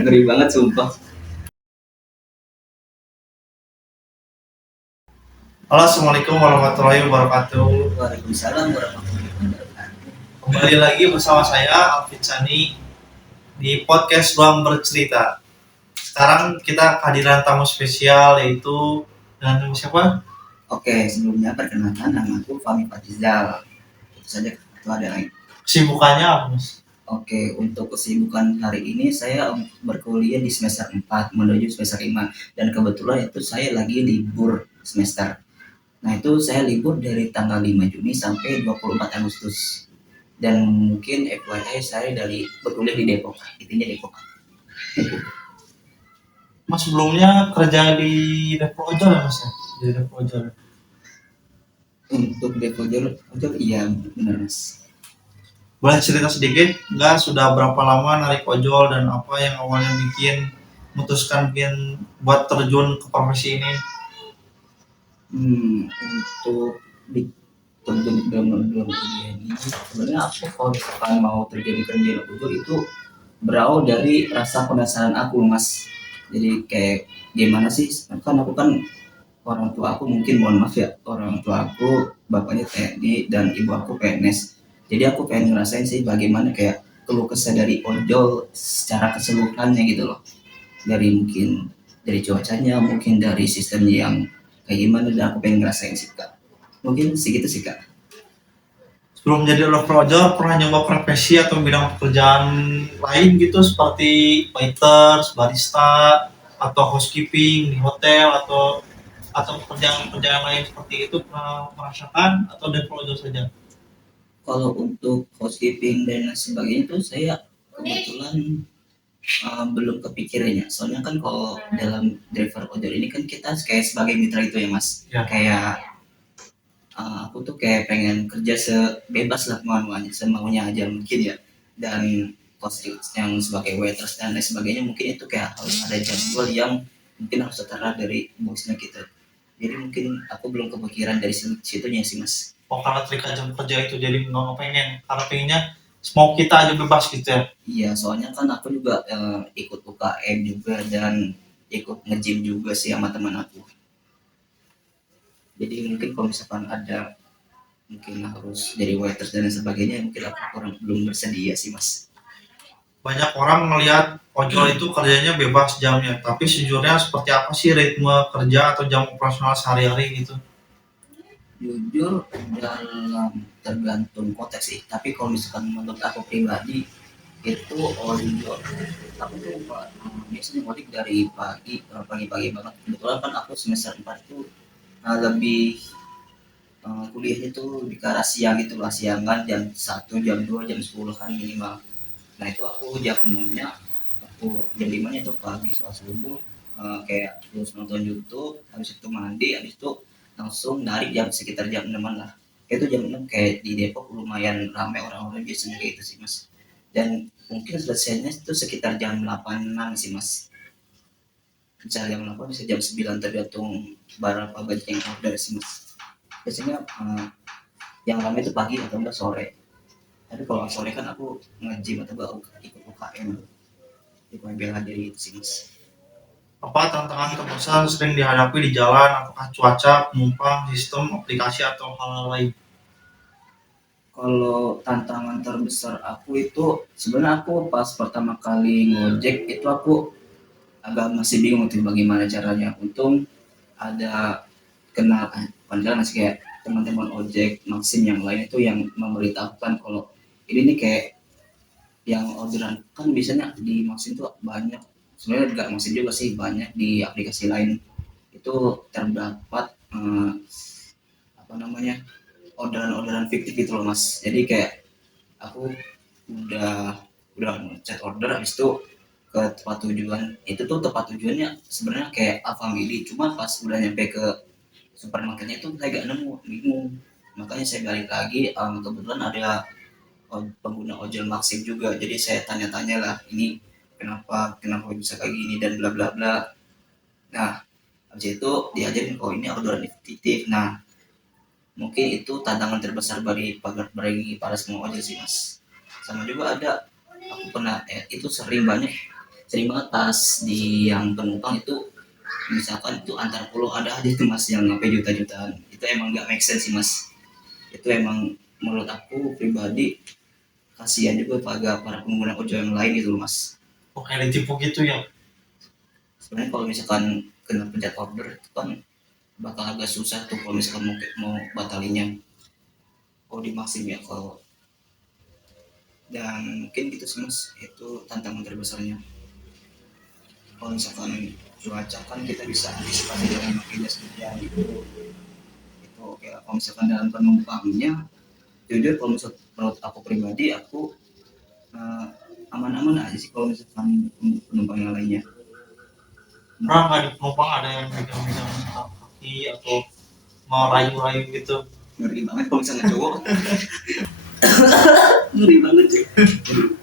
Ngeri banget sumpah. Halo, assalamualaikum warahmatullahi wabarakatuh. Waalaikumsalam warahmatullahi wabarakatuh. Kembali lagi bersama saya Alvin Sani di podcast Ruang Bercerita. Sekarang kita kehadiran tamu spesial yaitu dengan siapa? Oke, sebelumnya perkenalkan nama aku Fahmi Fatizal. Itu saja, itu ada lagi. Kesibukannya apa, Mas? Oke, untuk kesibukan hari ini saya berkuliah di semester 4 menuju semester 5 dan kebetulan itu saya lagi libur semester. Nah, itu saya libur dari tanggal 5 Juni sampai 24 Agustus. Dan mungkin FYI saya dari berkuliah di Depok, intinya Depok. Mas sebelumnya kerja di Depok Ojol ya, Mas ya? Di Depok Ojol. Untuk Depok ojol iya benar Mas. Boleh cerita sedikit nggak sudah berapa lama narik ojol dan apa yang awalnya memutuskan buat terjun ke profesi ini? Untuk di terjun di dalam kuliah ini sebenarnya aku kalau misalkan mau terjadi kerja ojol itu berawal dari rasa penasaran aku Mas. Jadi kayak gimana sih, kan aku kan orang tua aku, mungkin mohon maaf ya, orang tua aku bapaknya TNI dan ibu aku PNS. Jadi aku pengen ngerasain sih bagaimana kayak keluh kesah dari ojol secara keseluruhannya gitu loh. Dari mungkin dari cuacanya, mungkin dari sistemnya yang kayak gimana, dan aku pengen ngerasain sih Kak. Mungkin segitu sih Kak. Sebelum menjadi local ojol, pernah nyoba profesi atau bidang pekerjaan lain gitu seperti waiters, barista, atau housekeeping di hotel atau pekerjaan-pekerjaan lain seperti itu pernah merasakan atau dari ojol saja? Kalau untuk housekeeping dan sebagainya itu saya kebetulan belum kepikirannya. Soalnya kan kalau dalam driver ojol ini kan kita kayak sebagai mitra itu ya Mas. Ya. Kayak aku tuh kayak pengen kerja sebebas lah kemauannya, semaunya aja mungkin ya. Dan posting yang sebagai waitress dan lain sebagainya mungkin itu kayak harus ada jadwal yang mungkin harus setara dari bosnya kita. Jadi mungkin aku belum kepikiran dari situnya sih Mas. Oh, karena terikat jam kerja itu jadi nggak pengen, karena pengennya mau kita aja bebas gitu ya? Iya, soalnya kan aku juga ikut UKM juga dan ikut nge-gym juga sih sama teman aku. Jadi mungkin kalau misalkan ada mungkin harus jadi waiters dan sebagainya, mungkin aku kurang belum bersedia sih Mas. Banyak orang melihat ojol itu kerjanya bebas jamnya, tapi sejujurnya seperti apa sih ritme kerja atau jam operasional sehari-hari gitu? Jujur dalam tergantung konteks sih, tapi kalau misalkan menurut aku pribadi itu ojol, aku tuh biasanya mudik dari pagi-pagi banget. Kebetulan kan aku semester 4 itu lebih kuliahnya tuh lebih ke arah siang gitu lah, siangan jam 1, jam 2, jam 10-an minimal. Nah itu aku jam 6-nya, aku jam 5-nya itu pagi sholat subuh, kayak terus nonton YouTube, habis itu mandi, habis itu langsung narik sekitar jam 6-an lah. Kayak itu jam 6 kayak di Depok lumayan ramai orang-orang biasanya kayak itu sih Mas. Dan mungkin selesainya itu sekitar jam 8-an sih Mas. Bisa jam 8, bisa jam 9 tergantung berapa banyak yang order sih Mas. Biasanya yang ramai itu pagi atau enggak sore. Tapi kalau sore kan aku nge-gym atau enggak ikut UKM, ikut bela diri itu sih Mas. Apa tantangan terbesar sering dihadapi di jalan? Apakah cuaca, penumpang, sistem, aplikasi, atau hal lain? Kalau tantangan terbesar aku itu sebenarnya aku pas pertama kali ngojek itu aku agak masih bingung tuh bagaimana caranya. Untung ada kenal padahal masih kayak teman-teman ojek Maxim yang lain itu yang memberitahukan kalau ini nih kayak yang orderan kan biasanya di Maxim tuh banyak, sebenarnya enggak Maxim juga sih, banyak di aplikasi lain itu terdapat apa namanya, orderan-orderan fiktif gitu loh Mas. Jadi kayak aku udah chat order, habis itu ke tempat tujuan, itu tuh tempat tujuannya sebenarnya kayak Alfamidi, cuma pas udah nyampe ke supermarketnya itu saya gak nemu, bingung. Makanya saya balik lagi, kebetulan ada pengguna ojol Maxim juga, jadi saya tanya-tanya lah ini kenapa bisa kayak gini dan bla bla bla. Nah habis itu diajarin kalau ini orderan fiktif. Nah mungkin itu tantangan terbesar bagi para semua ojol sih Mas. Sama juga ada, aku pernah itu sering banyak sering banget pas di yang penumpang itu, misalkan itu antar pulau ada aja tuh mas yang sampai juta-jutaan. Itu emang nggak make sense sih mas. Itu emang menurut aku pribadi kasihan juga pada para pengguna ojol yang lain gitu loh mas. Oh, kayak ditipu gitu ya. Sebenarnya kalau misalkan kena pencet order itu kan bakal agak susah tuh kalau misalkan mau batalinya. Oh di Maxim ya kalau, dan mungkin gitu sih mas, itu tantangan terbesarnya. Kalau misalkan cuaca kan kita bisa antisipasi dengan pakai jas hujan gitu, itu oke lah. Kalau misalkan dalam penumpangnya, jujur kalau misalkan menurut aku pribadi aku eh, aman-aman aja sih kalau misalkan penumpang yang lainnya. Pernah nggak di penumpang ada yang megang-megang kaki atau merayu-rayu gitu? Ngeri banget kalau misalnya cowok. Ngeri banget sih.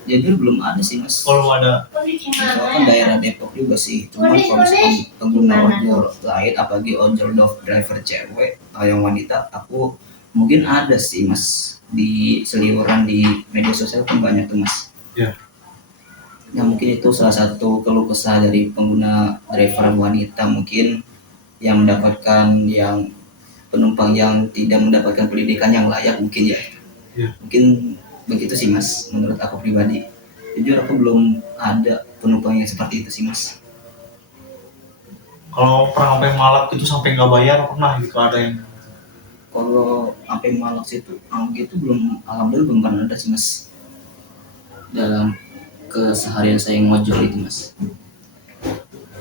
Jujur belum ada sih mas. Kalau ada, Misalkan daerah Depok juga sih, cuman kalau misalkan pengguna ojol lain, apalagi ojol driver cewek yang wanita, aku mungkin ada sih mas, di seliweran di media sosial kan banyak tuh mas. ya, Nah mungkin itu salah satu keluh kesah dari pengguna driver wanita mungkin, yang mendapatkan yang penumpang yang tidak mendapatkan pendidikan yang layak mungkin ya. ya. Mungkin begitu sih mas menurut aku pribadi. Jujur aku belum ada penumpang yang seperti itu sih mas. Kalau pernah sampai malak gitu sampai nggak bayar pernah gitu ada yang. Kalau sampai malam situ gitu belum, alhamdulillah belum pernah ada sih mas dalam keseharian saya ngojol itu mas.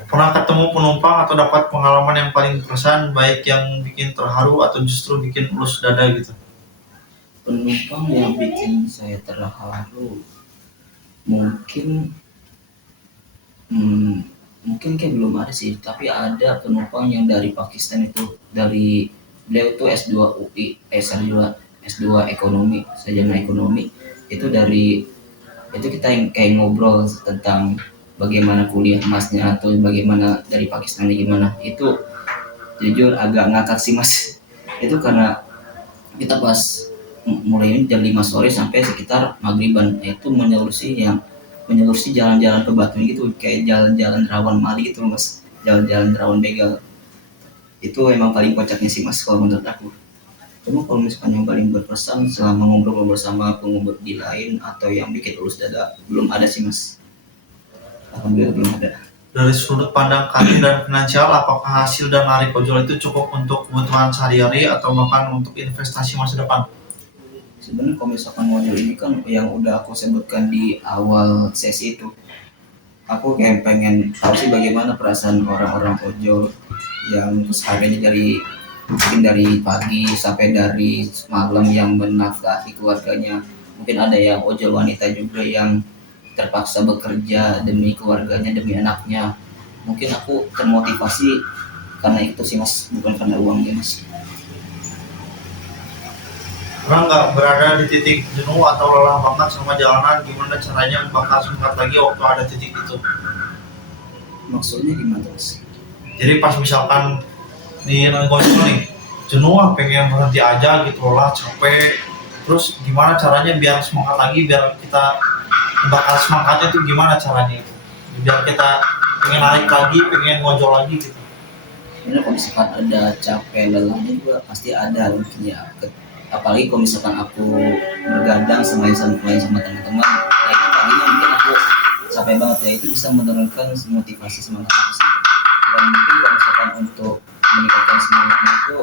Pernah ketemu penumpang atau dapat pengalaman yang paling berkesan, baik yang bikin terharu atau justru bikin ulus dada gitu? Penumpang yang bikin saya terharu mungkin, hmm, mungkin kayak belum ada sih, tapi ada penumpang yang dari Pakistan itu, dari beliau itu S2 UI, S2 ekonomi, sarjana ekonomi. Itu dari, itu kita yang kayak ngobrol tentang bagaimana kuliah masnya atau bagaimana dari Pakistan gimana. Itu jujur agak ngakak sih mas. Itu karena kita pas mulai jam 5 sore sampai sekitar maghriban, itu menyelurusi jalan-jalan ke Batu gitu, kayak jalan-jalan rawan mali gitu mas, jalan-jalan rawan begal. Itu emang paling kocaknya sih mas kalau menurut aku. Cuma kalau misalkan yang paling berpesan selama ngobrol bersama pengemudi lain atau yang bikin ulus dada, belum ada sih mas, alhamdulillah belum ada. Dari sudut pandang karir dan finansial, apakah hasil dan narik ojol itu cukup untuk kebutuhan sehari-hari atau bahkan untuk investasi masa depan? Sebenarnya kalau misalkan model ini kan yang udah aku sebutkan di awal sesi itu, aku kayak pengen tahu sih bagaimana perasaan orang-orang ojol yang seharinya mungkin dari pagi sampai dari malam yang menafkahi keluarganya. Mungkin ada yang ojol wanita juga yang terpaksa bekerja demi keluarganya, demi anaknya. Mungkin aku termotivasi karena itu sih mas, bukan karena uangnya mas. Pernah nggak berada di titik jenuh atau lelah banget sama jalanan, gimana caranya bakal semangat lagi waktu ada titik itu? Maksudnya gimana mas? Jadi pas misalkan di ojol nih, jenuh pengen berhenti aja gitu, lelah, capek, terus gimana caranya biar semangat lagi, biar kita bakal semangatnya tuh gimana caranya itu? Biar kita pengen naik lagi, pengen ngojol lagi gitu. Sebenarnya kalau misalkan ada capek lelahnya juga pasti ada mungkin ya. Apalagi kalau misalkan aku bergadang sama teman-teman, nah itu paginya mungkin aku capek banget ya, itu bisa menurunkan motivasi semangat aku sih. Dan mungkin kalau misalkan untuk meningkatkan semangatnya itu,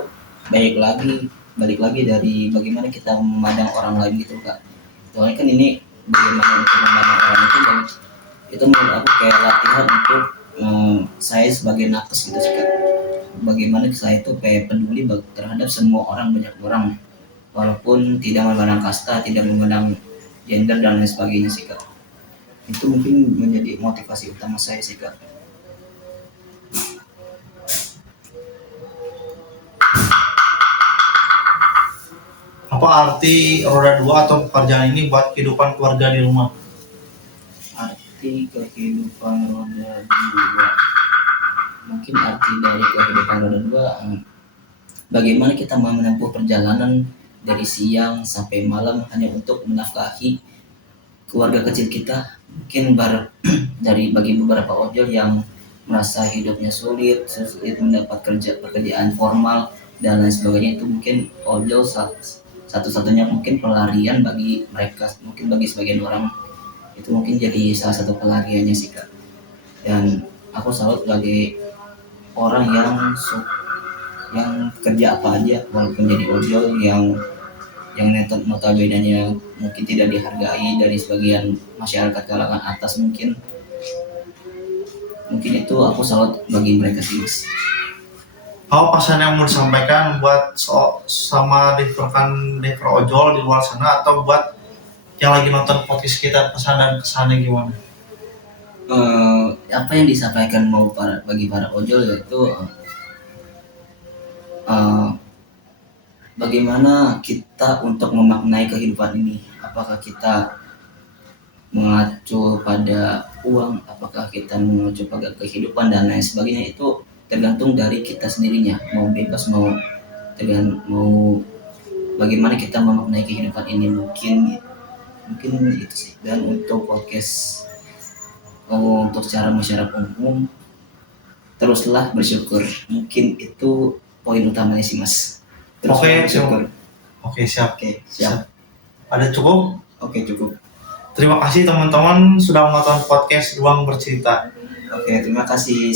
balik lagi dari bagaimana kita memandang orang lain gitu kak. Soalnya kan ini bagaimana untuk memandang orang itu, dan itu menurut aku kayak latihan untuk saya sebagai nakes gitu sih kak. Bagaimana saya itu kayak peduli terhadap semua orang, banyak orang, walaupun tidak memandang kasta, tidak memandang gender dan lain sebagainya sih kak. Itu mungkin menjadi motivasi utama saya sih kak. Apa arti roda dua atau pekerjaan ini buat kehidupan keluarga di rumah? Arti kehidupan roda dua, mungkin arti dari kehidupan roda dua, bagaimana kita mau menempuh perjalanan dari siang sampai malam hanya untuk menafkahi keluarga kecil kita, mungkin dari bagi beberapa ojol yang merasa hidupnya sulit mendapat pekerjaan formal dan lain sebagainya, itu mungkin ojol satu-satunya mungkin pelarian bagi mereka, mungkin bagi sebagian orang itu mungkin jadi salah satu pelariannya sih kak. Dan aku salut sebagai orang yang kerja apa aja walaupun jadi ojol, yang notabene mungkin tidak dihargai dari sebagian masyarakat kalangan atas, mungkin itu aku salut bagi mereka sih mas. Apa pesan yang mau disampaikan buat sama rekan ojol di luar sana, atau buat yang lagi nonton podcast kita, pesan dan kesannya gimana? Apa yang disampaikan bagi para ojol yaitu bagaimana kita untuk memaknai kehidupan ini. Apakah kita mengacu pada uang, apakah kita mengacu pada kehidupan dan lain sebagainya, itu tergantung dari kita sendirinya, mau bebas mau bagaimana kita memaknai kehidupan ini, mungkin itu sih. Dan untuk podcast, untuk secara masyarakat umum, teruslah bersyukur, mungkin itu poin utamanya sih mas. Oke, bersyukur. Siap. Siap. Ada cukup? Oke, cukup. Terima kasih teman-teman sudah menonton podcast Ruang Bercerita. Oke, terima kasih.